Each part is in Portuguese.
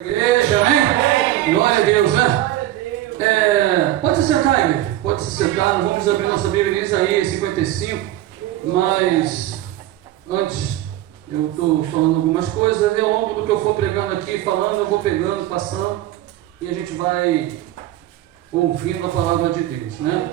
Igreja, amém? Glória a Deus, né? Pode se sentar, igreja. Pode se sentar. Vamos abrir nossa Bíblia em Isaías 55. Mas antes, eu estou falando algumas coisas. E ao longo do que eu for pregando aqui, falando, eu vou pegando, passando. E a gente vai ouvindo a palavra de Deus, né?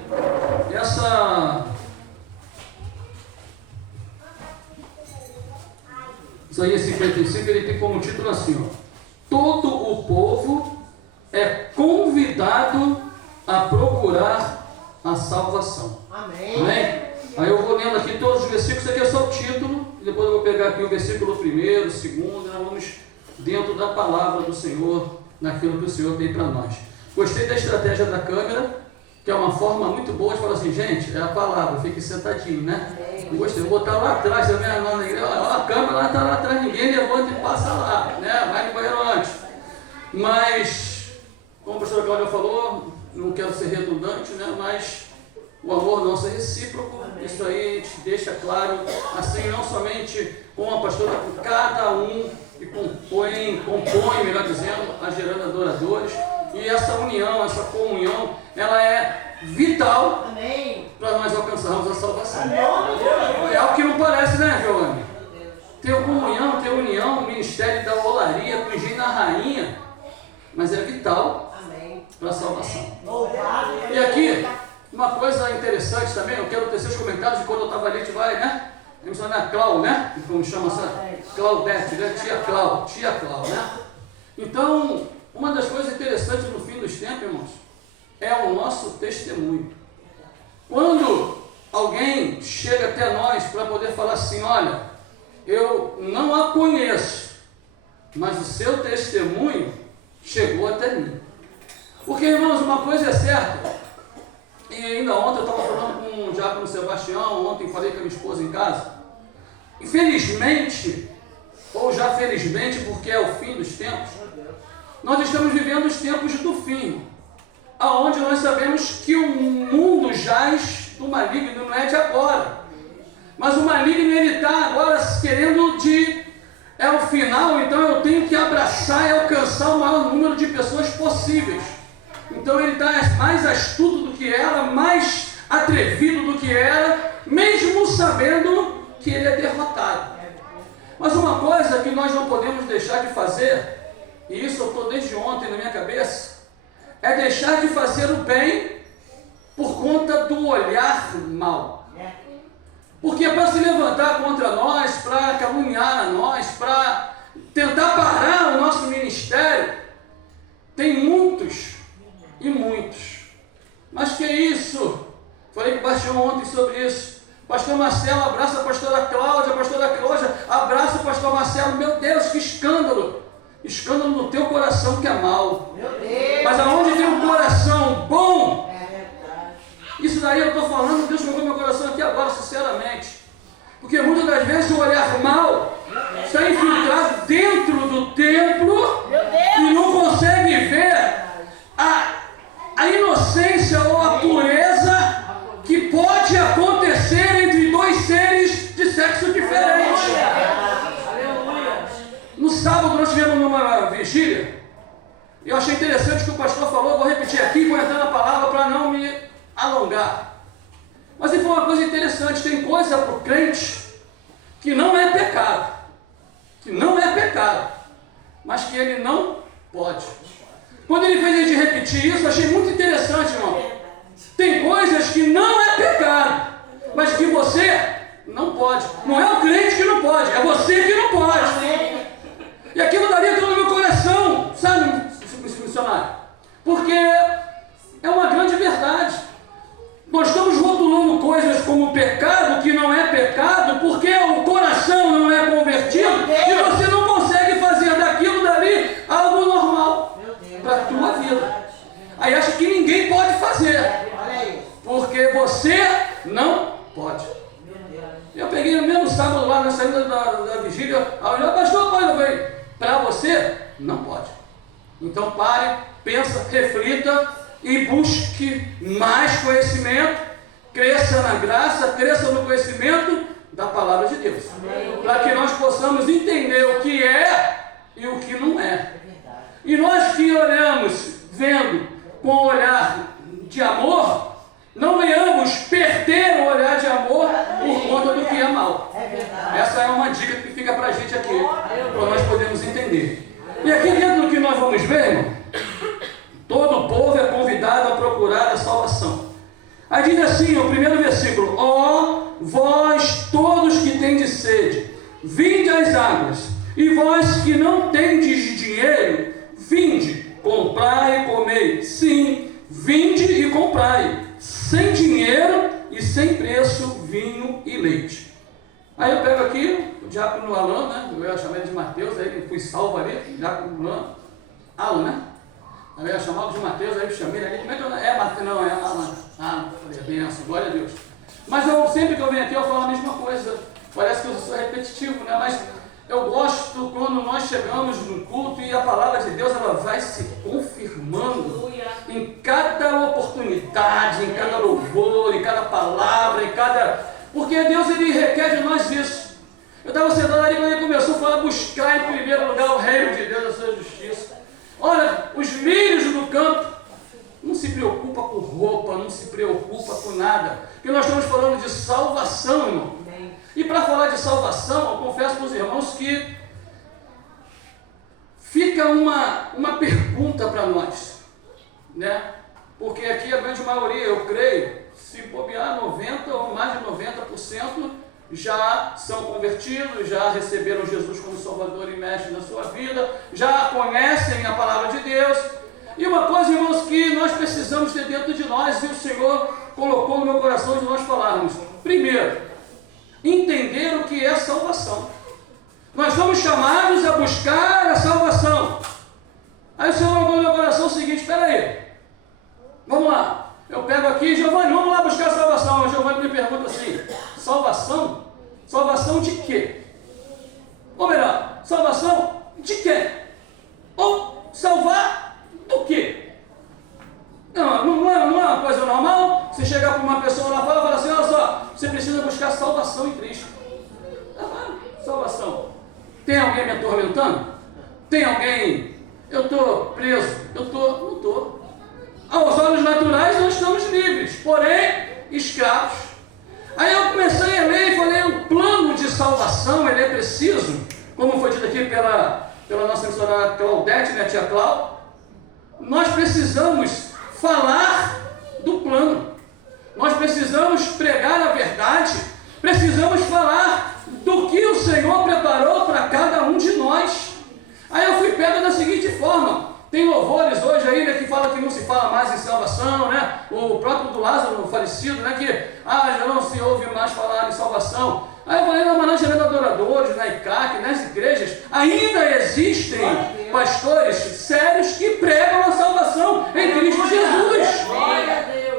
Isaías 55, ele tem como título assim, ó: todo o povo é convidado a procurar a salvação. Amém. Amém? Aí eu vou lendo aqui todos os versículos. Isso aqui é só o título. E depois eu vou pegar aqui o versículo 1º, 2º. E nós vamos dentro da palavra do Senhor, naquilo que o Senhor tem para nós. Gostei da estratégia da câmera, que é uma forma muito boa de falar assim: gente, é a palavra, fique sentadinho, né? Eu gostei, eu vou botar lá atrás também, na igreja, a câmera está lá atrás, ninguém levanta e passa lá, né? Vai no banheiro antes. Mas, como a pastora Cláudia falou, não quero ser redundante, né? Mas o amor nosso é recíproco, isso aí a gente deixa claro, assim, não somente com a pastora, com cada um que compõe, melhor dizendo, a Gerando Adoradores. E essa união, essa comunhão, ela é vital para nós alcançarmos a salvação. É algo que não parece, né, Giovanni? Ter comunhão, ter união, o ministério da olaria, com o engenho da rainha, mas é vital para a salvação. E aqui, uma coisa interessante também, eu quero tecer os comentários de quando eu estava ali, a gente vai, né? A missionária Clau, né? Como chama essa? Claudete, né? Tia Clau, né? Então, uma das coisas interessantes no fim dos tempos, irmãos, é o nosso testemunho. Quando alguém chega até nós para poder falar assim: olha, eu não a conheço, mas o seu testemunho chegou até mim. Porque, irmãos, uma coisa é certa, e ainda ontem eu estava falando com o Diácono Sebastião, ontem falei com a minha esposa em casa. Infelizmente, ou já felizmente, porque é o fim dos tempos, nós estamos vivendo os tempos do fim, aonde nós sabemos que o mundo jaz do maligno, não é de agora, mas o maligno ele está agora querendo é o final, então eu tenho que abraçar e alcançar o maior número de pessoas possíveis. Então ele está mais astuto do que ela, mais atrevido do que ela, mesmo sabendo que ele é derrotado. Mas uma coisa que nós não podemos deixar de fazer, e isso eu estou desde ontem na minha cabeça, é deixar de fazer o bem por conta do olhar mal. Porque para se levantar contra nós, para caluniar a nós, para tentar parar o nosso ministério, tem muitos e muitos. Mas que isso? Falei com o Bastião ontem sobre isso. Pastor Marcelo abraça a pastora Cláudia, abraça o pastor Marcelo. Meu Deus, que escândalo! Escândalo no teu coração que é mal. Mas aonde tem um coração bom, isso daí eu estou falando, Deus colocou meu coração aqui agora, sinceramente. Porque muitas das vezes o olhar mal está infiltrado dentro do templo e não consegue ver a inocência ou a pureza que pode acontecer entre dois seres de sexo diferente. No sábado nós tivemos numa vigília, e eu achei interessante o que o pastor falou. Eu vou repetir aqui, vou entrar na palavra para não me alongar. Mas ele falou uma coisa interessante: tem coisa para o crente que não é pecado, mas que ele não pode. Quando ele fez a gente repetir isso, eu achei muito interessante, irmão. Tem coisas que não é pecado, mas que você não pode. Não é o crente que não pode, é você que não pode. E aquilo daria entrou no meu coração, sabe, missionário? Porque é uma grande verdade. Nós estamos rotulando coisas como pecado, que não é pecado, porque o coração não é convertido, e você não consegue fazer daquilo dali algo normal para a tua vida. Aí acha que ninguém pode fazer, porque você não pode. Eu peguei no mesmo sábado lá na saída da vigília, pastor, pode ver. Para você, não pode. Então pare, pensa, reflita e busque mais conhecimento, cresça na graça, cresça no conhecimento da palavra de Deus. Para que nós possamos entender o que é e o que não é. E nós que olhamos, vendo com o olhar de amor, não venhamos perder o olhar de amor por conta do que é mal. Essa é uma dica que fica para a gente aqui, para nós podermos entender. E aqui dentro do que nós vamos ver, irmão, todo o povo é convidado a procurar a salvação. Aí diz assim, o primeiro versículo: ó, vós todos que tendes sede, vinde às águas, e vós que não tendes dinheiro, vinde, comprai e comei. Sim, vinde e comprai, sem dinheiro e sem preço, vinho e leite. Aí eu pego aqui o diácono Alan, né? Eu ia chamar ele de Mateus, aí ele fui salvo ali, diácono Alan, né? Eu ia chamá-lo de Mateus, aí eu chamei ele ali. Como é que eu... É Mateus, não, é Alan. Ah, falei, benção, glória a Deus. Mas eu, sempre que eu venho aqui, eu falo a mesma coisa. Parece que eu sou repetitivo, né? Mas eu gosto quando nós chegamos no culto e a palavra de Deus, ela vai se confirmando em cada oportunidade, em cada louvor, em cada palavra, em cada... Porque Deus, ele requer de nós isso. Eu estava sentado ali quando ele começou a falar, buscar em primeiro lugar o reino de Deus, a sua justiça. Olha, os lírios do campo não se preocupa com roupa, não se preocupa com nada. Porque nós estamos falando de salvação, irmão. E para falar de salvação, eu confesso para os irmãos que fica uma pergunta para nós, né? Porque aqui a grande maioria, eu creio, se bobear 90% ou mais de 90% já são convertidos, já receberam Jesus como Salvador e Mestre na sua vida, já conhecem a palavra de Deus. E uma coisa, irmãos, que nós precisamos ter dentro de nós, e o Senhor colocou no meu coração de nós falarmos. Primeiro, entender o que é salvação. Nós somos chamados a buscar a salvação. Aí o Senhor colocou no meu coração o seguinte: espera aí, vamos lá. Eu pego aqui, Giovanni, vamos lá buscar a salvação. O Giovanni me pergunta assim: salvação? Salvação de quê? Ou melhor, salvação de quem? Ou salvar do quê? Não é uma coisa normal você chegar para uma pessoa lá fora e falar assim: olha só, você precisa buscar salvação em Cristo. Salvação. Tem alguém me atormentando? Tem alguém? Eu estou preso? Não estou. Aos olhos naturais nós estamos livres, porém escravos. Aí eu comecei a ler e falei: o plano de salvação, ele é preciso, como foi dito aqui pela nossa missionária Claudete, né, tia Clau. Nós precisamos falar do plano, nós precisamos pregar a verdade, precisamos falar do que o Senhor preparou para cada um de nós. Aí eu fui pego da seguinte forma: tem louvores hoje aí, né, que fala que não se fala mais em salvação, né? O próprio do Lázaro, o falecido, né, que já não se ouve mais falar em salvação. Aí eu falei: não, mas na gerando adoradores, na ICAC, nas igrejas, ainda existem pastores sérios que pregam a salvação em Cristo Jesus.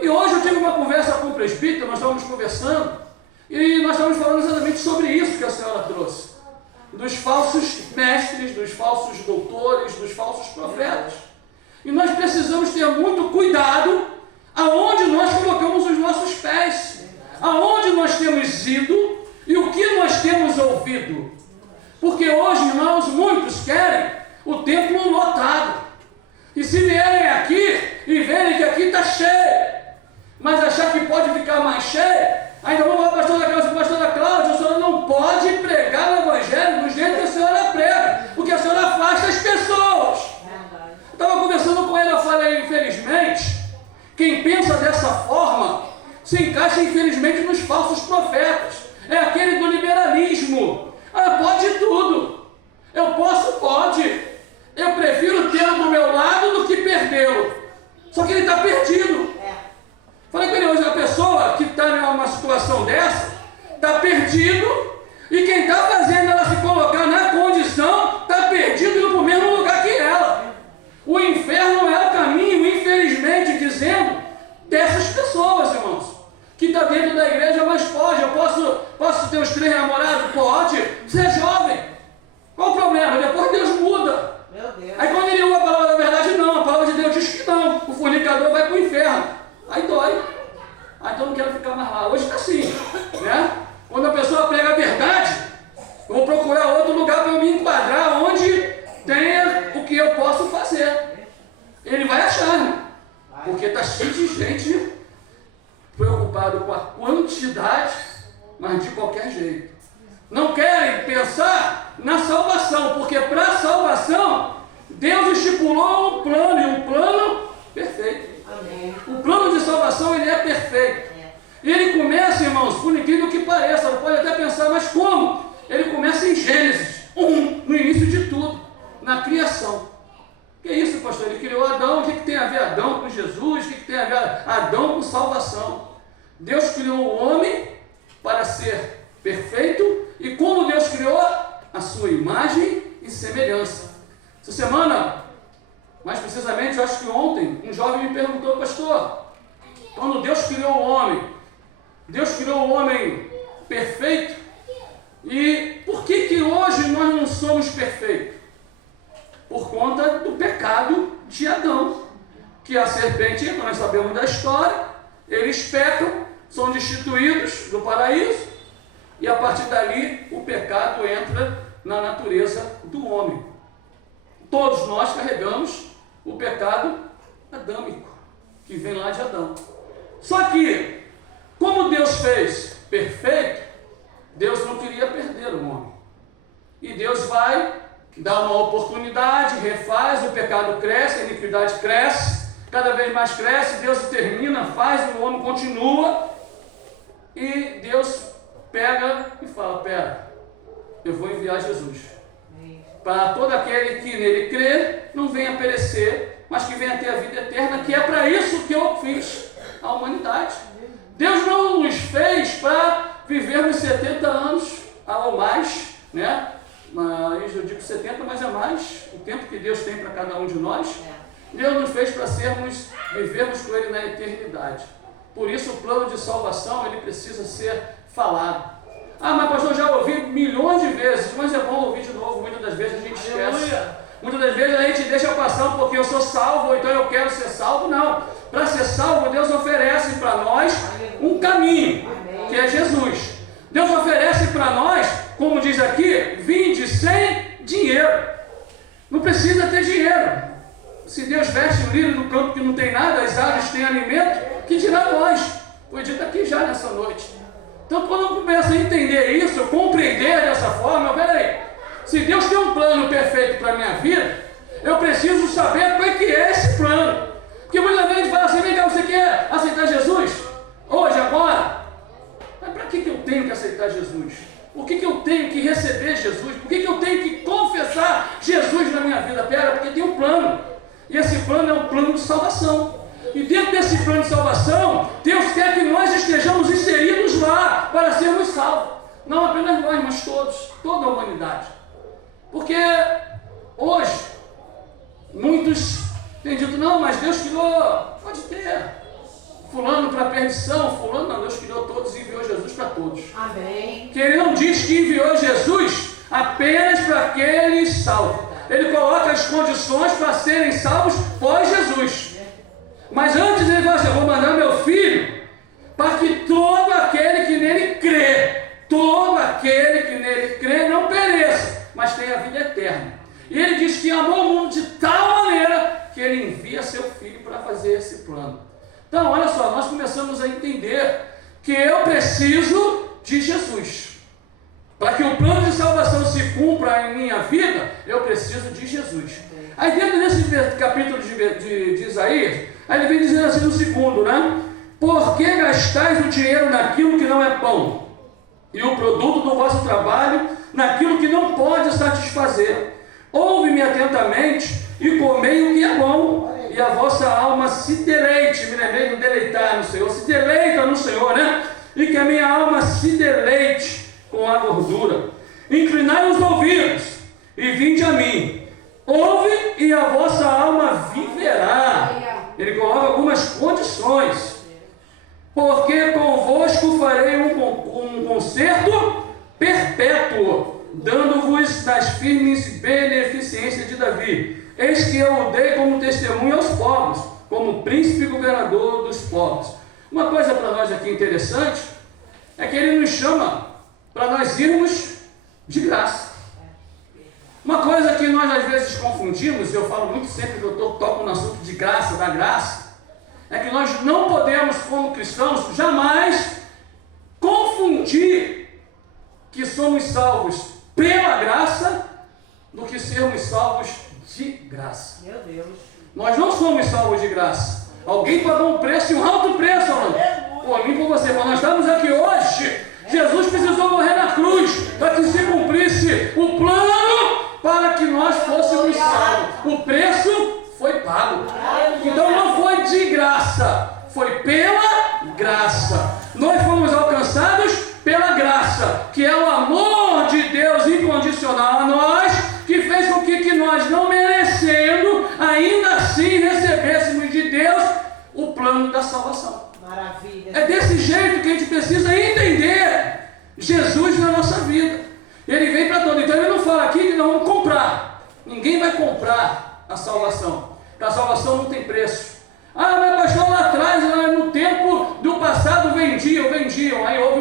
E hoje eu tive uma conversa com o presbítero, nós estávamos conversando, e nós estávamos falando exatamente sobre isso que a senhora trouxe. Dos falsos mestres, dos falsos doutores, dos falsos profetas. E nós precisamos ter muito cuidado aonde nós colocamos os nossos pés, aonde nós temos ido e o que nós temos ouvido. Porque hoje, irmãos, muitos querem o templo lotado. E se vierem aqui e verem que aqui está cheio, mas achar que pode ficar mais cheio, ainda vamos lá, pastora Cláudia, a senhora não pode pregar o evangelho do jeito que a senhora prega, porque a senhora afasta as pessoas. Eu estava conversando com ele, eu falei: infelizmente, quem pensa dessa forma se encaixa infelizmente nos falsos profetas. É aquele do liberalismo. Pode tudo. Eu posso, pode. Eu prefiro tê-lo do meu lado do que perdê-lo. Só que ele está perdido. Falei com ele hoje: a pessoa que está numa situação dessa, está perdido, e quem está fazendo ela se colocar na condição, está perdido indo para o mesmo lugar que ela. O inferno é o caminho, infelizmente, dizendo, dessas pessoas, irmãos, que está dentro da igreja, mas pode. Eu posso ter os 3 namorados? Pode. Você é jovem. Qual o problema? Depois Deus muda. Meu Deus. Aí quando ele ouve a palavra da verdade, não. A palavra de Deus diz que não. O fornicador vai para o inferno. Aí dói. Então eu não quero ficar mais lá. Hoje está assim, né? Quando a pessoa prega a verdade, eu vou procurar outro lugar para eu me enquadrar onde tenha o que eu posso fazer. santidade, mas de qualquer jeito. Não querem pensar na salvação, porque para a salvação, Deus estipulou um plano, e um plano perfeito. Amém. O plano de salvação, ele é perfeito. E ele começa, irmãos, por incrível que pareça, você pode até pensar, mas como? Ele começa em Gênesis 1, no início de tudo, na criação. Que isso, pastor? Ele criou Adão, o que tem a ver Adão com Jesus? O que tem a ver Adão com salvação? Deus criou o homem para ser perfeito, e como Deus criou? A sua imagem e semelhança. Essa semana, mais precisamente, eu acho que ontem, um jovem me perguntou, pastor, quando Deus criou o homem, Deus criou o homem perfeito, e por que hoje nós não somos perfeitos? Por conta do pecado de Adão, que a serpente, nós sabemos da história, eles pecam, são destituídos do paraíso, e a partir dali o pecado entra na natureza do homem. Todos nós carregamos o pecado adâmico, que vem lá de Adão. Só que, como Deus fez perfeito, Deus não queria perder o homem. E Deus vai dar uma oportunidade, refaz, o pecado cresce, a iniquidade cresce, cada vez mais cresce, Deus termina, faz, o homem continua, e Deus pega e fala, pera, eu vou enviar Jesus. Para todo aquele que nele crê, não venha perecer, mas que venha ter a vida eterna, que é para isso que eu fiz a humanidade. Deus não nos fez para vivermos 70 anos ou mais, né? Mas eu digo 70, mas é mais o tempo que Deus tem para cada um de nós. Deus nos fez para vivermos com Ele na eternidade. Por isso o plano de salvação, ele precisa ser falado. Ah, mas pastor, já ouvi milhões de vezes, mas é bom ouvir de novo, muitas das vezes a gente esquece. Muitas das vezes a gente deixa passar um pouquinho, eu sou salvo, ou então eu quero ser salvo. Não, para ser salvo, Deus oferece para nós um caminho, que é Jesus. Deus oferece para nós, como diz aqui, vinde sem dinheiro. Não precisa ter dinheiro. Se Deus veste o lírio do campo que não tem nada, as aves têm alimento, que dirá nós? Foi dito aqui já nessa noite. Então, quando eu começo a entender isso, compreender dessa forma, peraí, se Deus tem um plano perfeito para a minha vida, eu preciso saber qual é que é esse plano. Porque muitas vezes a gente fala assim, vem cá, você quer aceitar Jesus? Hoje, agora? Mas para que eu tenho que aceitar Jesus? Por que eu tenho que receber Jesus? Por que eu tenho que confessar Jesus na minha vida? Pera, porque tem um plano. E esse plano é um plano de salvação. E dentro desse plano de salvação, Deus quer que nós estejamos inseridos lá para sermos salvos. Não apenas nós, mas todos, toda a humanidade. Porque hoje, muitos têm dito, não, mas Deus criou, pode ter. Fulano para perdição, fulano não, Deus criou todos e enviou Jesus para todos. Amém. Que Ele não diz que enviou Jesus apenas para aqueles salvos. Ele coloca as condições para serem salvos pós Jesus. Mas antes ele fala assim, eu vou mandar meu filho para que todo aquele que nele crê, não pereça, mas tenha a vida eterna. E ele diz que amou o mundo de tal maneira que ele envia seu filho para fazer esse plano. Então, olha só, nós começamos a entender que eu preciso de Jesus. Para que o plano de salvação se cumpra em minha vida, eu preciso de Jesus. Aí dentro desse capítulo de Isaías, aí ele vem dizendo assim no segundo, né? Por que gastais o dinheiro naquilo que não é pão, e o produto do vosso trabalho naquilo que não pode satisfazer? Ouve-me atentamente e comei o que é bom, e a vossa alma se deleite. Me lembrei do deleitar no Senhor, se deleita no Senhor, né? E que a minha alma se deleite com a gordura. Inclinai os ouvidos e vinde a mim. Ouve e a vossa alma viverá. Ele coloca algumas condições. Porque convosco farei um concerto perpétuo, dando-vos das firmes beneficências de Davi. Eis que eu o dei como testemunho aos povos, como príncipe e governador dos povos. Uma coisa para nós aqui interessante é que ele nos chama para nós irmos de graça. Uma coisa que nós às vezes confundimos, eu falo muito sempre que eu toco no assunto de graça, da graça, é que nós não podemos, como cristãos, jamais confundir que somos salvos pela graça do que sermos salvos de graça. Meu Deus. Nós não somos salvos de graça. Alguém pagou um preço, um alto preço, mano. Por mim, por você. Mas nós estamos aqui hoje. Jesus precisou morrer na cruz para que se cumprisse o plano para que nós fôssemos salvos. O preço foi pago. Então não foi de graça, foi pela graça. Nós fomos alcançados pela graça, que é o amor de Deus incondicional a nós, que fez com que nós, não merecendo, ainda assim recebêssemos de Deus o plano da salvação. Maravilha. É desse jeito que a gente precisa entender Jesus na nossa vida. Ele vem para todo. Então ele não fala aqui que nós vamos comprar. Ninguém vai comprar a salvação. A salvação não tem preço. Ah, mas pastor, lá atrás, lá no tempo do passado, vendiam. Aí houve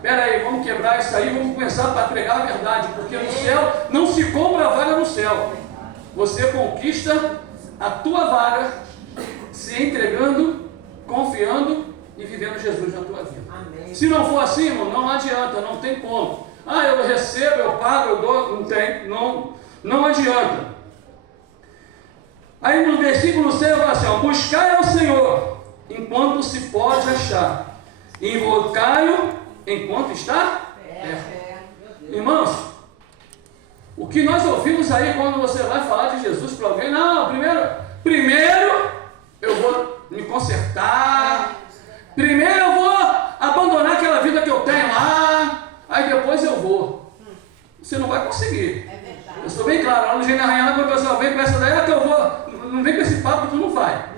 pera aí, vamos quebrar isso aí, vamos começar para pregar a verdade, porque no céu não se compra a vaga no céu. Você conquista a tua vaga se entregando, confiando e vivendo Jesus na tua vida. Amém. Se não for assim, irmão, não adianta, não tem como. Ah, eu recebo, eu pago, eu dou, não tem, não adianta. Aí no versículo 6 fala assim, buscai ao Senhor enquanto se pode achar, invocai-o enquanto está perto. Irmãos, o que nós ouvimos aí quando você vai falar de Jesus para alguém, não, primeiro eu vou me consertar, primeiro eu vou abandonar aquela vida que eu tenho lá, aí depois eu vou. Você não vai conseguir. Eu sou bem claro, lá no Gênio Arranhado, quando o pessoal vem com essa daí, que eu vou, não vem com esse papo que tu não vai.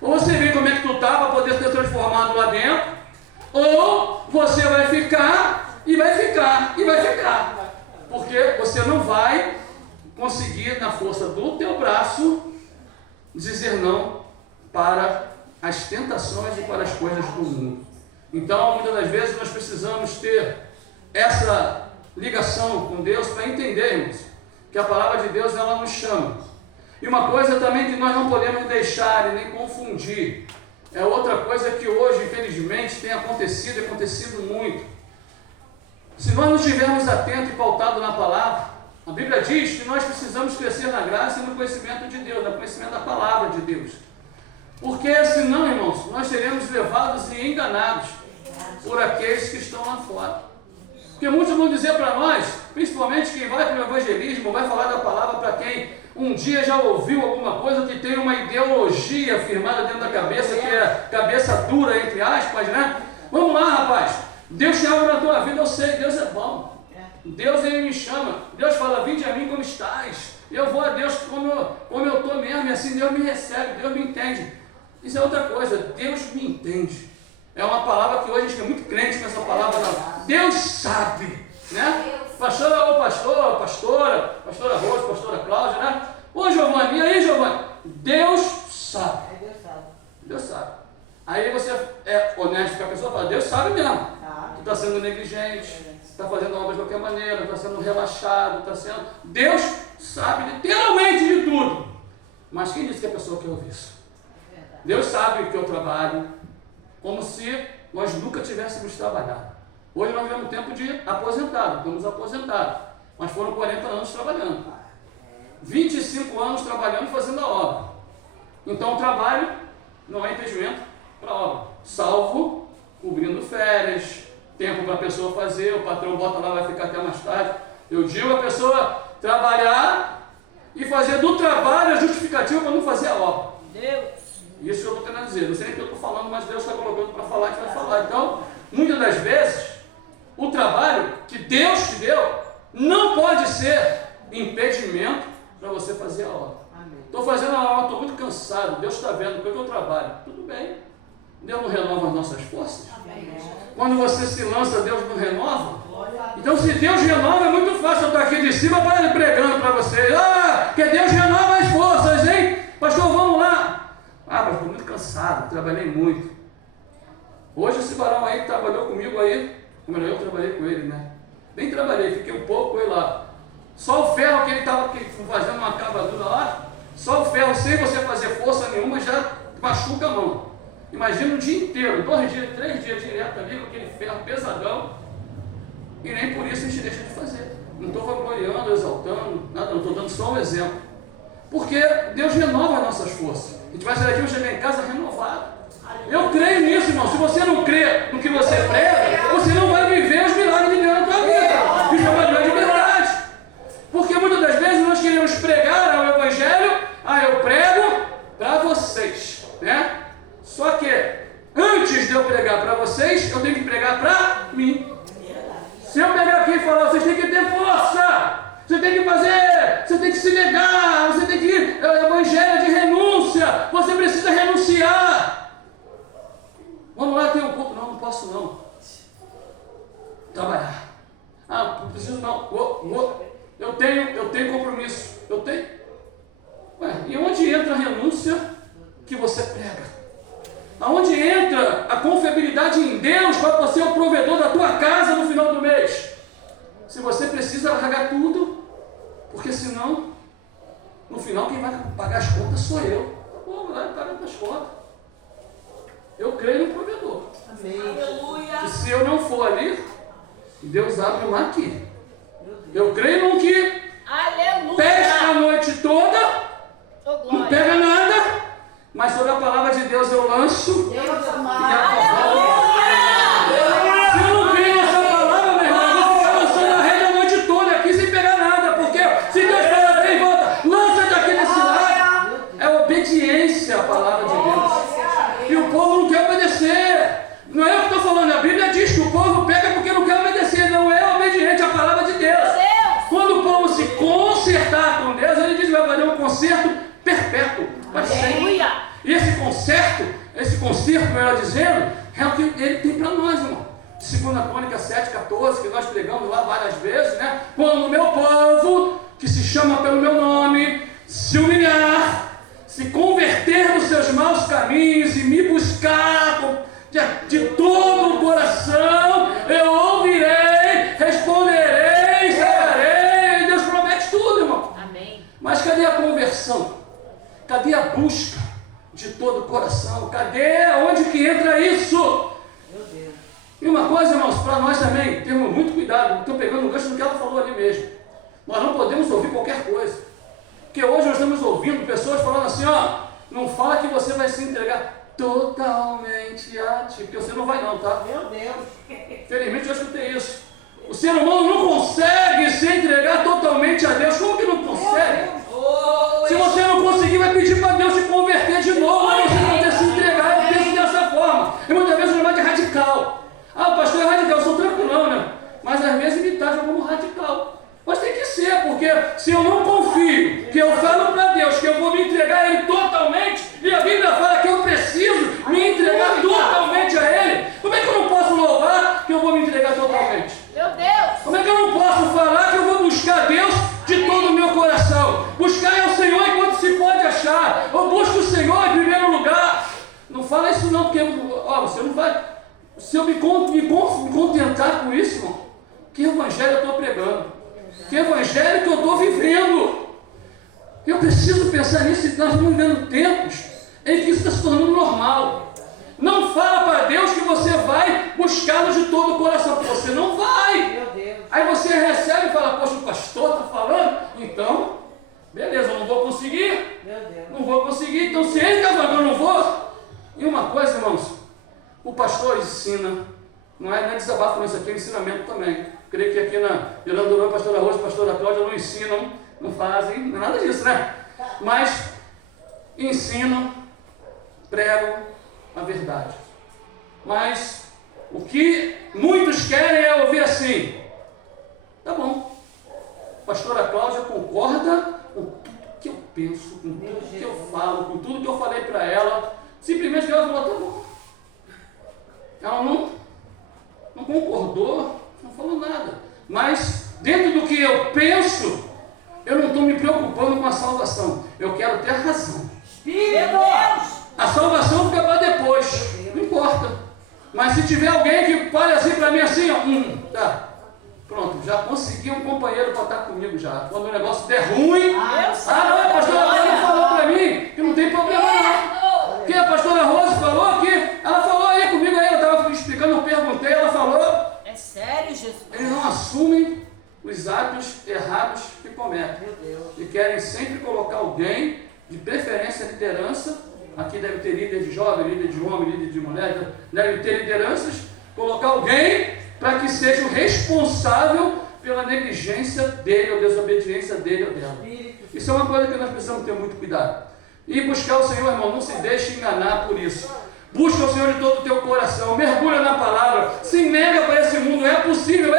Ou você vê como é que tu está para poder ser transformado lá dentro, ou você vai ficar e vai ficar e vai ficar. Porque você não vai conseguir, na força do teu braço, dizer não para as tentações e para as coisas do mundo. Então, muitas das vezes, nós precisamos ter essa ligação com Deus para entendermos que a palavra de Deus, ela nos chama. E uma coisa também que nós não podemos deixar e nem confundir, é outra coisa que hoje, infelizmente, tem acontecido muito. Se nós não estivermos atentos e pautados na palavra, a Bíblia diz que nós precisamos crescer na graça e no conhecimento de Deus, no conhecimento da palavra de Deus. Porque senão, irmãos, nós seremos levados e enganados por aqueles que estão lá fora. Porque muitos vão dizer para nós, principalmente quem vai para o evangelismo, vai falar da palavra para quem um dia já ouviu alguma coisa, que tem uma ideologia firmada dentro da cabeça, que é cabeça dura, entre aspas, né? Vamos lá, rapaz. Deus te ama na tua vida, eu sei, Deus é bom. Deus, ele me chama. Deus fala, vinde a mim como estás. Eu vou a Deus como eu estou mesmo, e assim Deus me recebe, Deus me entende. Isso é outra coisa, Deus me entende. É uma palavra que hoje a gente é muito crente com essa palavra. Não. Deus sabe, né? Pastora pastora Rosa, pastora Cláudia, né? Ô Giovanni, e aí Giovanni? Deus sabe. Deus sabe. Aí você é honesto com a pessoa e fala, Deus sabe mesmo. Tu está sendo negligente, está fazendo obras de qualquer maneira, está sendo relaxado, está sendo... Deus sabe literalmente de tudo. Mas quem disse que a pessoa quer ouvir isso? Deus sabe que eu trabalho como se nós nunca tivéssemos trabalhado. Hoje nós vivemos tempo de aposentado, estamos aposentados, mas foram 40 anos trabalhando. 25 anos trabalhando e fazendo a obra. Então o trabalho não é impedimento para a obra, salvo cobrindo férias, tempo para a pessoa fazer, o patrão bota lá, vai ficar até mais tarde. Eu digo a pessoa trabalhar e fazer do trabalho a justificativa para não fazer a obra. Deus. Isso eu estou querendo dizer, não sei nem o que eu estou falando, mas Deus está colocando para falar, a gente vai falar. Então, muitas das vezes, o trabalho que Deus te deu não pode ser impedimento para você fazer a obra. Estou fazendo a obra, estou muito cansado, Deus está vendo, porque eu trabalho. Tudo bem, Deus não renova as nossas forças? Amém. Quando você se lança, Deus não renova? Então, se Deus renova, é muito fácil eu estar aqui de cima para ele pregando para vocês. Ah, que Deus renova as forças, hein? Pastor, vamos lá. Ah, mas estou muito cansado, trabalhei muito. Hoje esse varão aí que trabalhou comigo aí, como eu trabalhei com ele, né? Nem trabalhei, fiquei um pouco com ele lá. Só o ferro que ele estava fazendo uma cavadura lá, só o ferro, sem você fazer força nenhuma, já machuca a mão. Imagina o dia inteiro, 2 dias, 3 dias direto ali, com aquele ferro pesadão, E nem por isso a gente deixa de fazer. Não estou vangloriando, exaltando, nada, não estou dando só um exemplo. Porque Deus renova as nossas forças. A gente vai sair daqui e chegar em casa renovado. Eu creio nisso, irmão. Se você não crê no que você prega, você não vai viver os milagres de Deus na tua vida. Isso é uma grande verdade. Porque muitas das vezes nós queremos pregar o Evangelho, eu prego para vocês, né? Só que antes de eu pregar para vocês, eu tenho que pregar para mim. Se eu pegar aqui e falar, vocês têm que ter força, você tem que fazer, você tem que se negar, você tem que ir, evangelho de renúncia, você precisa renunciar. Vamos lá, tem um culto. Não posso não. Trabalhar. Não preciso não. Eu tenho compromisso. Eu tenho. Ué, e onde entra a renúncia que você prega? Aonde entra a confiabilidade em Deus para ser o provedor da tua casa no final do mês? Se você precisa largar tudo, porque senão, no final quem vai pagar as contas sou eu. Vou lá e pagar as contas. Eu creio no provedor. Amém. E se eu não for ali, Deus abre um aqui. Eu creio no que pesca a noite toda, não pega nada. Mas sobre a palavra de Deus eu lanço. Deus Se eu não creio nessa palavra, meu irmão, eu vou ficar lançando a rede a noite toda aqui sem pegar nada. Porque se Deus fala bem, volta, lança daqui desse lado. É obediência à palavra de Deus. E o povo não quer obedecer. Não é eu que estou falando, a Bíblia diz que o povo pega porque não quer obedecer. Não é obediente à palavra de Deus. Quando o povo se consertar com Deus, ele diz que vai fazer um conserto perpétuo. Para sempre. E esse conserto, melhor dizendo, é o que ele tem para nós, irmão. 2 Crônicas 7,14, que nós pregamos lá várias vezes, né? Quando o meu povo, que se chama pelo meu nome, se humilhar, se converter nos seus maus caminhos e me buscar de todo o coração, eu ouvirei, responderei, sararei. Deus promete tudo, irmão. Amém. Mas cadê a conversão? Cadê a busca de todo o coração? Cadê? Onde que entra isso? Meu Deus. E uma coisa, irmãos, para nós também, temos muito cuidado. Estou pegando o gancho do que ela falou ali mesmo. Nós não podemos ouvir qualquer coisa. Porque hoje nós estamos ouvindo pessoas falando assim, não fala que você vai se entregar totalmente a ti, porque você não vai não, tá? Meu Deus. Infelizmente eu escutei isso. O ser humano não consegue se entregar totalmente a Deus. Como que não consegue? Se você não conseguir, vai pedir para Deus te converter de novo, para você poder se entregar. Eu penso dessa forma. E muitas vezes eu chamo de radical. O pastor é radical, eu sou tranquilão, né? Mas às vezes me trata como radical. Mas tem que ser, porque se eu não confio, que eu falo para Deus que eu vou me entregar a Ele totalmente, e a Bíblia fala que eu preciso me entregar totalmente a Ele, como é que eu não posso louvar que eu vou me entregar totalmente? Meu Deus! Como é que eu não posso falar que eu vou buscar Deus de todo o meu coração? Buscar é o Senhor enquanto se pode achar. Eu busco o Senhor em primeiro lugar. Não fala isso não, porque você não vai. Se eu me contentar com isso, irmão, que evangelho eu estou pregando? Que evangelho que eu estou vivendo? Eu preciso pensar nisso, e nós estamos vivendo tempos em que isso está se tornando normal. Não fala para Deus que você vai buscá-lo de todo o coração, porque você não vai. Meu Deus. Aí você recebe e fala, poxa, o pastor está falando? Então, beleza, eu não vou conseguir. Meu Deus. Não vou conseguir, então se ele está falando, eu não vou. E uma coisa, irmãos, o pastor ensina, não é desabafo, mas isso aqui é ensinamento também. Creio que aqui na Irandurã, pastora Rosa e pastora Cláudia não ensinam, não fazem, não é nada disso, né? Mas ensinam, pregam a verdade. Mas o que muitos querem é ouvir assim, tá bom, pastora Cláudia concorda com tudo que eu penso, com tudo que eu falo, com tudo que eu falei para ela, simplesmente ela falou, tá bom. Ela não concordou, não falou nada, mas dentro do que eu penso, eu não estou me preocupando com a salvação, eu quero ter razão. A salvação fica para depois, não importa. Mas se tiver alguém que fale assim para mim assim, tá, pronto, já consegui um companheiro para estar comigo já. Quando o negócio der ruim, a pastora Rosa falou para mim que não tem problema não. Porque a pastora Rosa falou que, ela falou aí comigo, aí eu estava explicando, eu perguntei, ela falou. É sério, Jesus? Nossa, os atos errados que cometem. E querem sempre colocar alguém, de preferência liderança, aqui deve ter líder de jovem, líder de homem, líder de mulher, deve ter lideranças, colocar alguém para que seja o responsável pela negligência dele ou desobediência dele ou dela. Isso é uma coisa que nós precisamos ter muito cuidado. E buscar o Senhor, irmão, não se deixe enganar por isso. Busca o Senhor de todo o teu coração, mergulha na palavra, se nega para esse mundo, é possível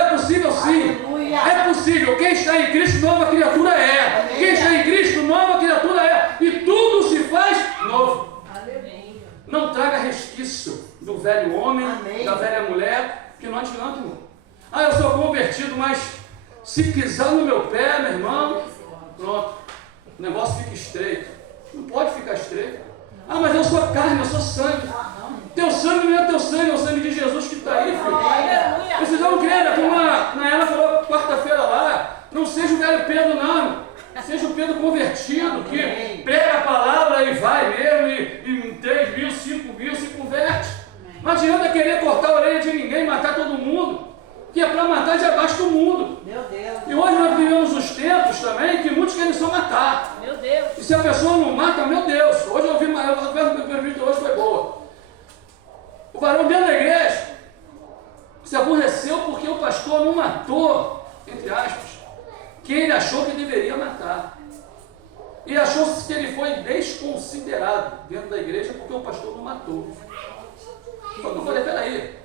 sim. Aleluia. É possível, quem está em Cristo, nova criatura é. Aleluia. Quem está em Cristo, nova criatura é. E tudo se faz novo. Aleluia. Não traga resquício do velho homem, amém, da velha mulher, que não adianta, irmão. Ah, eu sou convertido, mas se pisar no meu pé, meu irmão, pronto, o negócio fica estreito. Não pode ficar estreito. Ah, mas eu sou carne, eu sou sangue. Teu sangue não é teu sangue, é o sangue de Jesus que está aí, filho. Precisamos crer, como a ela falou quarta-feira lá, não seja o velho Pedro, não. Seja o Pedro convertido, que prega a palavra e vai mesmo, e em 3 mil, 5 mil se converte. Não adianta querer cortar a orelha de ninguém, matar todo mundo, que é para matar já basta o mundo. Meu Deus. E hoje nós vivemos os tempos também que muitos querem só matar. Meu Deus. E se a pessoa não mata, meu Deus. Hoje eu vi uma conversa que eu vi hoje foi boa. O varão dentro da igreja se aborreceu porque o pastor não matou, entre aspas, quem ele achou que deveria matar. E achou que ele foi desconsiderado dentro da igreja porque o pastor não matou. Só que eu falei, peraí,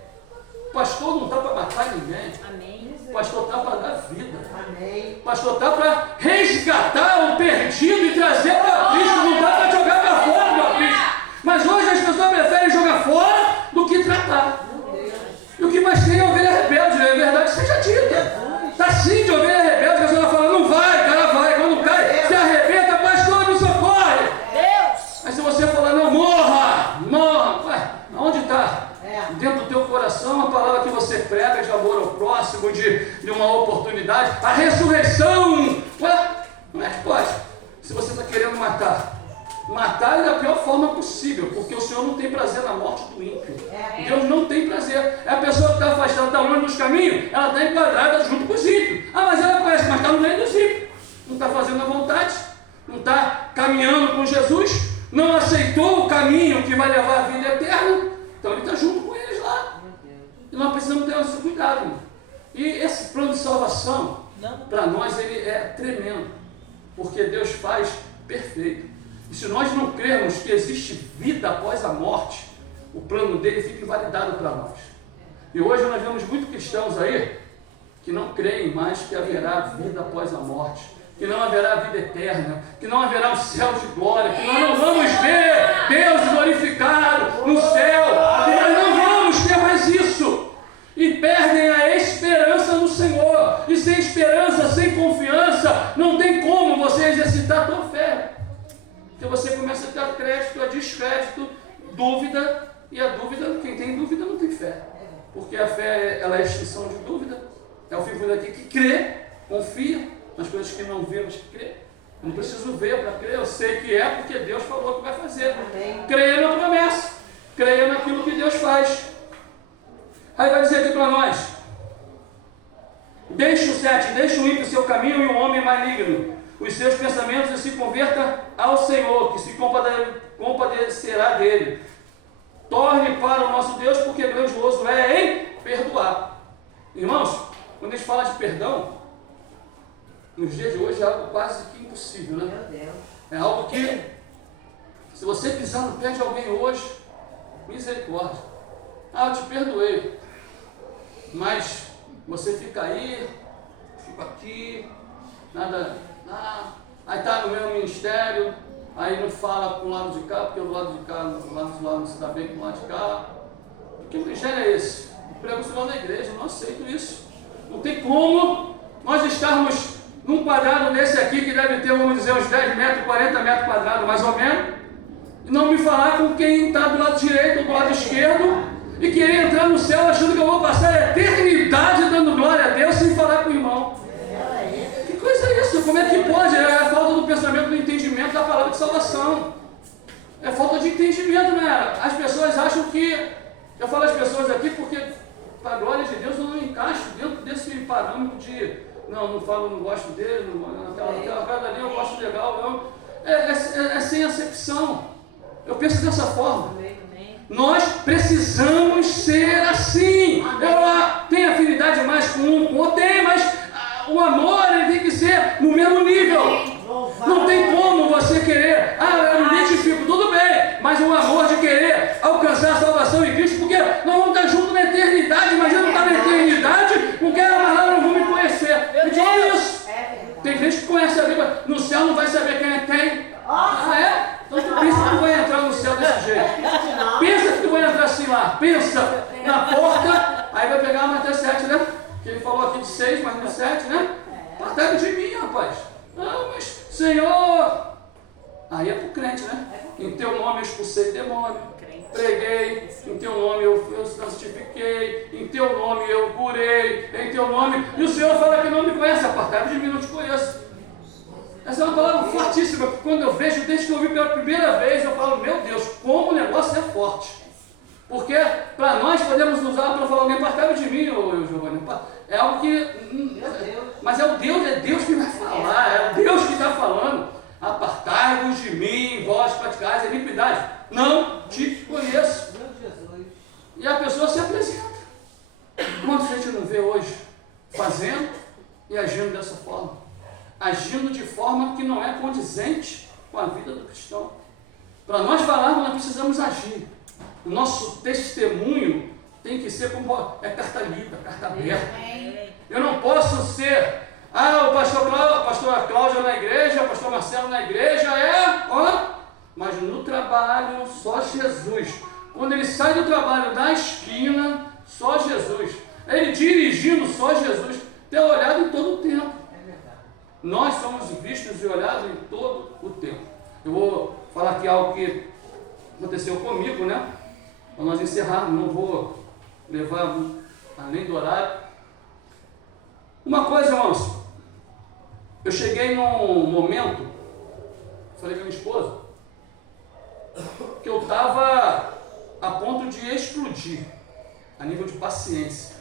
o pastor não está para matar ninguém. Amém. O pastor está para dar vida. Amém. O pastor está para resgatar o perdido e trazer para Cristo. Não está para jogar para fora do Cristo. Mas hoje as pessoas preferem jogar fora do que tratar. E o que mais tem é ovelha rebelde, é verdade, seja dita. Está sim de ovelha rebelde, a pessoa fala, não vai, cara, vai. Quando cai, se arrebenta, pastor, me socorre. Deus. Mas se você falar, não, morra, ué, aonde está? Dentro do teu coração, a palavra que você prega de amor ao próximo, de uma oportunidade, a ressurreição. Ué, como é que pode? Se você está querendo matar da pior forma possível, porque o Senhor não tem prazer na morte do ímpio. Deus não tem prazer. É a pessoa que está afastada, está longe dos caminhos, ela está enquadrada junto com os ímpios. Ah, mas ela conhece, mas está no meio dos ímpios. Não está fazendo a vontade, não está caminhando com Jesus, não aceitou o caminho que vai levar à vida eterna. Então ele está junto com eles lá. E nós precisamos ter esse cuidado, irmão. E esse plano de salvação, para nós, ele é tremendo. Porque Deus faz perfeito. E se nós não crermos que existe vida após a morte, o plano dele fica invalidado para nós. E hoje nós vemos muitos cristãos aí que não creem mais que haverá vida após a morte, que não haverá vida eterna, que não haverá um céu de glória, que nós não vamos ver Deus glorificado no céu, que nós não vamos ter mais isso. E perdem a esperança no Senhor. E sem esperança, sem confiança, não tem como você exercitar a tua fé. Porque você começa a ter crédito, a descrédito, dúvida, e a dúvida, quem tem dúvida não tem fé. Porque a fé, ela é extinção de dúvida. É o filho daqui que crê, confia nas coisas que não vemos que crê. Eu não preciso ver para crer, eu sei que é porque Deus falou que vai fazer. Creia na promessa, creia naquilo que Deus faz. Aí vai dizer aqui para nós: deixe o ímpio seu caminho e o homem maligno os seus pensamentos e se converta ao Senhor, que se compadecerá dele. Torne para o nosso Deus, porque grandioso é em perdoar. Irmãos, quando a gente fala de perdão, nos dias de hoje é algo quase que impossível, né? Meu Deus. É algo que, se você pisar no pé de alguém hoje, misericórdia. Ah, eu te perdoei. Mas você fica aí, fica aqui, nada. Aí está no meu ministério, aí não fala com o lado de cá, porque o lado de cá, o lado de lá não se dá bem com o lado de cá. Que ministério é esse? Eu prego o Senhor na igreja, eu não aceito isso. Não tem como nós estarmos num quadrado desse aqui, que deve ter, vamos dizer, uns 10 metros, 40 metros quadrados, mais ou menos, e não me falar com quem está do lado direito ou do lado esquerdo, e querer entrar no céu achando que eu vou passar a eternidade dando glória a Deus sem falar com o irmão. Que coisa é isso? Como é que pode? É a falta do pensamento, do entendimento da palavra de salvação. É falta de entendimento, né? As pessoas acham que... Eu falo as pessoas aqui porque, para a glória de Deus, eu não encaixo dentro desse parâmetro não falo, não gosto dele, aquela cara ali eu gosto legal, não. É sem acepção. Eu penso dessa forma. Nós precisamos ser assim. Eu tenho afinidade mais com um, com o outro, tem, mas o amor ele tem que ser no mesmo nível. Não tem como você querer, eu me identifico, tudo bem, mas o amor de querer alcançar a salvação em Cristo, porque nós vamos estar juntos na eternidade. Imagina não estar na eternidade, não quero amarrar, não vão me conhecer. Me diga isso. Tem gente que conhece a Bíblia, no céu não vai saber quem é quem. É? Então tu pensa que tu vai entrar no céu desse jeito. Pensa que tu vai entrar assim lá. Pensa na porta. Aí vai pegar Mateus 7, né? Que ele falou aqui de 6, mas no 7, né? Apartai de mim, rapaz. Mas Senhor. Aí é pro crente, né? Em teu nome eu expulsei demônio. Preguei. Em teu nome eu santifiquei. Em teu nome eu curei. Em teu nome. E o Senhor fala que não me conhece. Apartai de mim, não te conheço. Essa é uma palavra fortíssima, porque quando eu vejo, desde que eu ouvi pela primeira vez, eu falo, meu Deus, como o negócio é forte. Porque para nós podemos usar para falar, me apartai de mim, Giovanni. É algo que. Mas é Deus que vai falar, é Deus que está falando. Apartai-vos de mim, vós praticais a iniquidade. Não te conheço. E a pessoa se apresenta. Quanto a gente não vê hoje fazendo e agindo dessa forma? Agindo de forma que não é condizente com a vida do cristão. Para nós falarmos, nós precisamos agir. O nosso testemunho tem que ser como carta lida, carta aberta. Eu não posso ser, o pastor Cláudia na igreja, o pastor Marcelo na igreja, mas no trabalho, só Jesus. Quando ele sai do trabalho da esquina, só Jesus. Ele dirigindo, só Jesus. Ter olhado em todo o tempo. Nós somos vistos e olhados em todo o tempo. Eu vou falar aqui algo que aconteceu comigo, né? Para nós encerrarmos, não vou levar além do horário. Uma coisa, irmãos, eu cheguei num momento, falei com a minha esposa, que eu estava a ponto de explodir, a nível de paciência.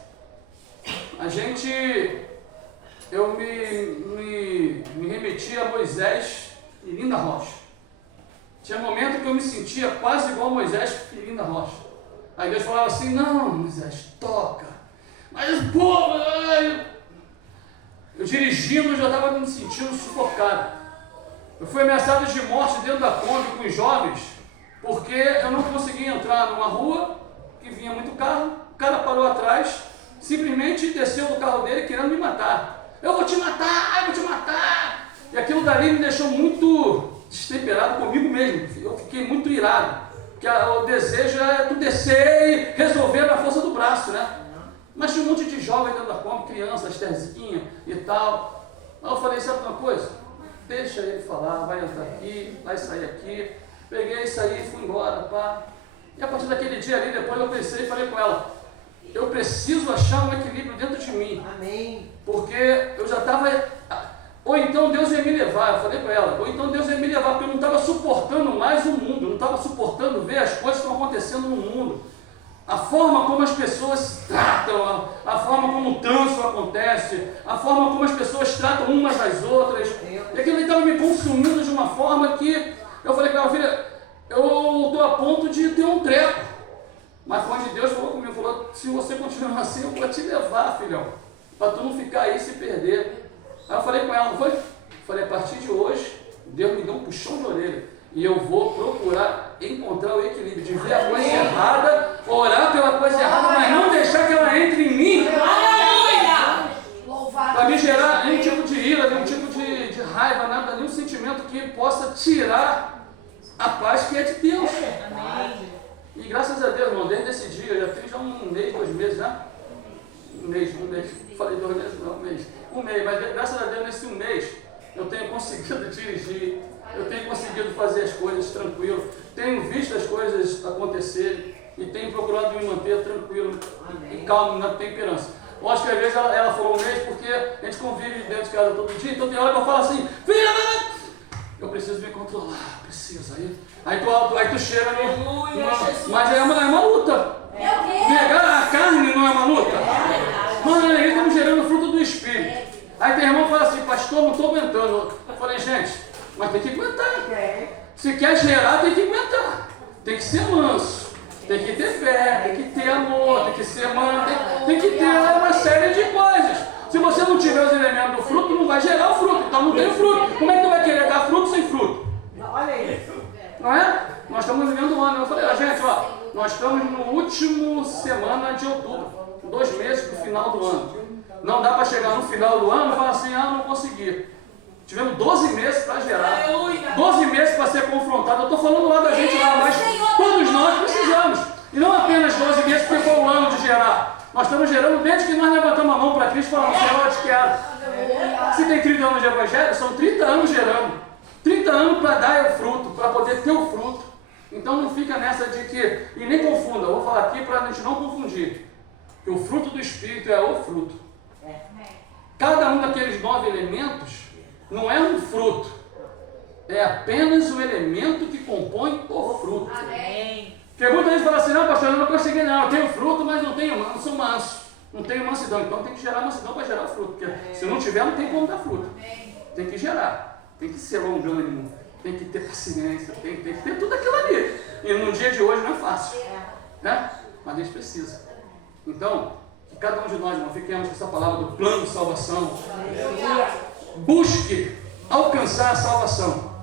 Eu me remetia a Moisés e Linda Rocha. Tinha momento que eu me sentia quase igual a Moisés e Linda Rocha. Aí Deus falava assim, não, Moisés, toca. Mas, eu dirigindo, já estava me sentindo sufocado. Eu fui ameaçado de morte dentro da Kombi com os jovens, porque eu não conseguia entrar numa rua que vinha muito carro, o cara parou atrás, simplesmente desceu do carro dele querendo me matar. Eu vou te matar, eu vou te matar. E aquilo dali me deixou muito destemperado comigo mesmo. Eu fiquei muito irado. Porque o desejo é tu descer e resolver na força do braço, né? Mas tinha um monte de jovens dentro da Kombi, crianças, Terzinha e tal. Aí eu falei, sabe uma coisa? Deixa ele falar, vai entrar aqui, vai sair aqui. Peguei isso aí e fui embora, pá. E a partir daquele dia ali, depois eu pensei e falei com ela, eu preciso achar um equilíbrio dentro de mim. Amém. Porque eu já estava... Ou então Deus ia me levar, eu falei para ela, ou então Deus ia me levar, porque eu não estava suportando mais o mundo, eu não estava suportando ver as coisas que estão acontecendo no mundo. A forma como as pessoas tratam, a forma como o trânsito acontece, a forma como as pessoas tratam umas às outras. E aquilo estava me consumindo de uma forma que eu falei para ela, filha, eu estou a ponto de ter um treco. Mas quando Deus falou comigo, falou, se você continuar assim, eu vou te levar, filhão, para tu não ficar aí e se perder. Aí eu falei com ela, não foi? Falei, a partir de hoje, Deus me deu um puxão de orelha. E eu vou procurar encontrar o equilíbrio de ver a coisa errada, orar pela coisa errada, mas não deixar que ela entre em mim. Para me gerar nenhum tipo de ira, nenhum tipo de raiva, nada, nenhum sentimento que possa tirar a paz que é de Deus. E graças a Deus, irmão, desde esse dia, já tem um mês, 2 meses, né? Um mês. Falei 2 meses, não, um mês. Um mês, mas graças a Deus, nesse 1 mês, eu tenho conseguido dirigir, eu tenho conseguido fazer as coisas tranquilo, tenho visto as coisas acontecerem e tenho procurado me manter tranquilo e calmo na temperança. Lógico que às vezes ela falou 1 mês porque a gente convive dentro de casa todo dia, então tem hora que eu falo assim, filha, eu preciso me controlar, preciso. Aí tu chega no... Mas é uma luta. Negar a carne não é uma luta? Mano, nós estamos gerando fruto do Espírito. Aí tem tem que aguentar. Se quer gerar, tem que aguentar. Tem que ser manso. Tem que ter fé, tem que ter amor, tem que ser mano, tem que ter uma série de coisas. Se você não tiver os elementos do fruto, não vai gerar o fruto. Então não tem o fruto. Como é que tu vai querer dar fruto sem fruto? Olha isso. Não é? Nós estamos vivendo um ano. Eu falei, gente, ó, nós estamos no último semana de outubro, 2 meses do final do ano. Não dá para chegar no final do ano e falar assim, não consegui. Tivemos 12 meses para gerar, 12 meses para ser confrontado. Eu estou falando lá da gente lá, mas todos nós precisamos. E não apenas 12 meses porque foi o ano de gerar. Nós estamos gerando desde que nós levantamos a mão para Cristo e falamos, Senhor, eu te quero. Se tem 30 anos de evangelho, são 30 anos gerando. 30 anos para dar o fruto, para poder ter o fruto. Então não fica nessa de que, e nem confunda, eu vou falar aqui para a gente não confundir, que o fruto do Espírito é o fruto. Cada um daqueles 9 elementos não é um fruto, é apenas o elemento que compõe o fruto. Amém. Porque muita gente fala assim, não pastor, eu não consegui não, eu tenho fruto, mas não sou manso, não tenho mansidão, então tem que gerar mansidão para gerar o fruto, porque se não tiver, não tem como dar fruto. Tem que gerar, tem que ser longânimo, tem que ter paciência, tem que ter tudo aquilo ali. E no dia de hoje não é fácil, né? Mas a gente precisa. Então, que cada um de nós, irmão, fiquemos com essa palavra do plano de salvação. Busque alcançar a salvação.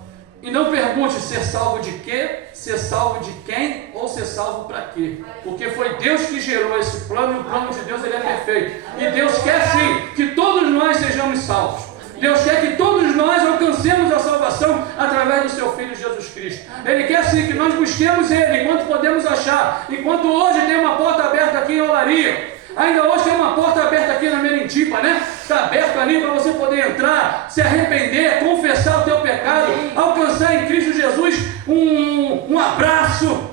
E não pergunte ser salvo de quê, ser salvo de quem ou ser salvo para quê. Porque foi Deus que gerou esse plano e o plano de Deus ele é perfeito. E Deus quer sim que todos nós sejamos salvos. Deus quer que todos nós alcancemos a salvação através do seu Filho Jesus Cristo. Ele quer sim que nós busquemos Ele enquanto podemos achar. Enquanto hoje tem uma porta aberta aqui em Olaria. Ainda hoje tem uma porta aberta aqui na Merentiba, né? Está aberto ali para você poder entrar, se arrepender, confessar o teu pecado, alcançar em Cristo Jesus um abraço.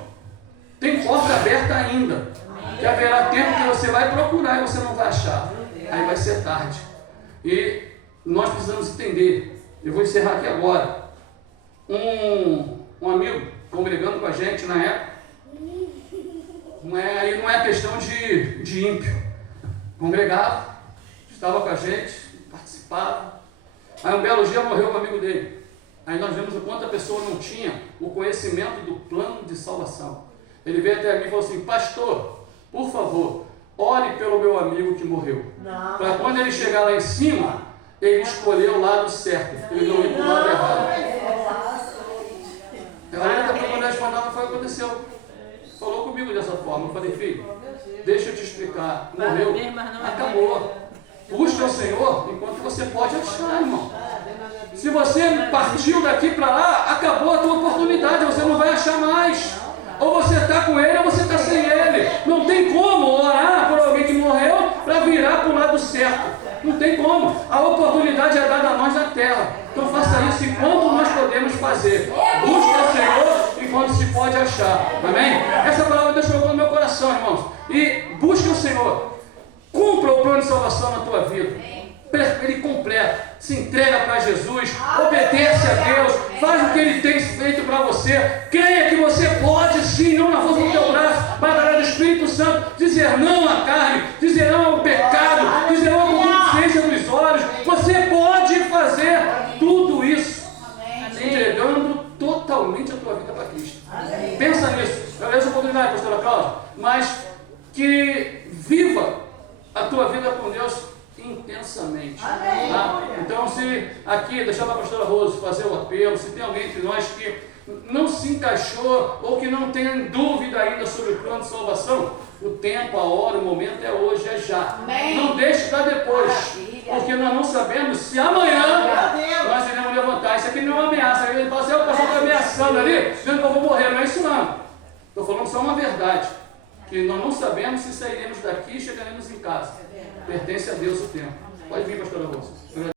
Tem porta aberta ainda. Que haverá tempo que você vai procurar e você não vai achar. Aí vai ser tarde. E nós precisamos entender. Eu vou encerrar aqui agora. Um amigo congregando com a gente na época. Aí não é questão de ímpio. Congregava, estava com a gente, participava. Aí um belo dia morreu um amigo dele. Aí nós vimos o quanto a pessoa não tinha o conhecimento do plano de salvação. Ele veio até mim e falou assim, pastor, por favor, ore pelo meu amigo que morreu. Para quando ele chegar lá em cima, ele escolheu o lado certo, ele não ia para o lado errado. Aí até para mandar espantado foi o que aconteceu. Falou comigo dessa forma. Eu falei, filho, deixa eu te explicar. Morreu, acabou. Busca o Senhor enquanto você pode achar, irmão. Se você partiu daqui para lá, acabou a tua oportunidade, você não vai achar mais. Ou você está com ele ou você está sem ele. Não tem como orar por alguém que morreu para virar para o lado certo. Não tem como. A oportunidade é dada a nós na terra. Então faça isso enquanto nós podemos fazer. Busca o Senhor enquanto se pode achar. Amém? Essa palavra Deus colocou no meu coração, irmãos. E busca o Senhor. Cumpra o plano de salvação na tua vida. Ele completa. Se entrega para Jesus. Obedece a Deus. Faz o que Ele tem feito para você. Creia que você pode sim, não na força do teu braço, mas através do Espírito Santo, dizer não à carne, dizer não ao pecado, dizer não à concupiscência dos olhos. Você pode fazer tudo isso, entregando totalmente a tua vida para Cristo. Pensa nisso. Eu vejo essa oportunidade, pastora Cláudia, mas que viva a tua vida com Deus intensamente. Tá? Então, se aqui, deixar para a pastora Rose fazer o apelo, se tem alguém entre nós que não se encaixou ou que não tem dúvida ainda sobre o plano de salvação, o tempo, a hora, o momento é hoje, é já. Não deixe para depois, porque nós não sabemos se amanhã nós iremos levantar. Isso aqui não é uma ameaça. Ele fala assim, o pastor está ameaçando ali, dizendo que eu vou morrer. Não é isso não. Estou falando só uma verdade, que nós não sabemos se sairemos daqui e chegaremos em casa. Pertence a Deus o tempo. Pode vir, pastora Rosa.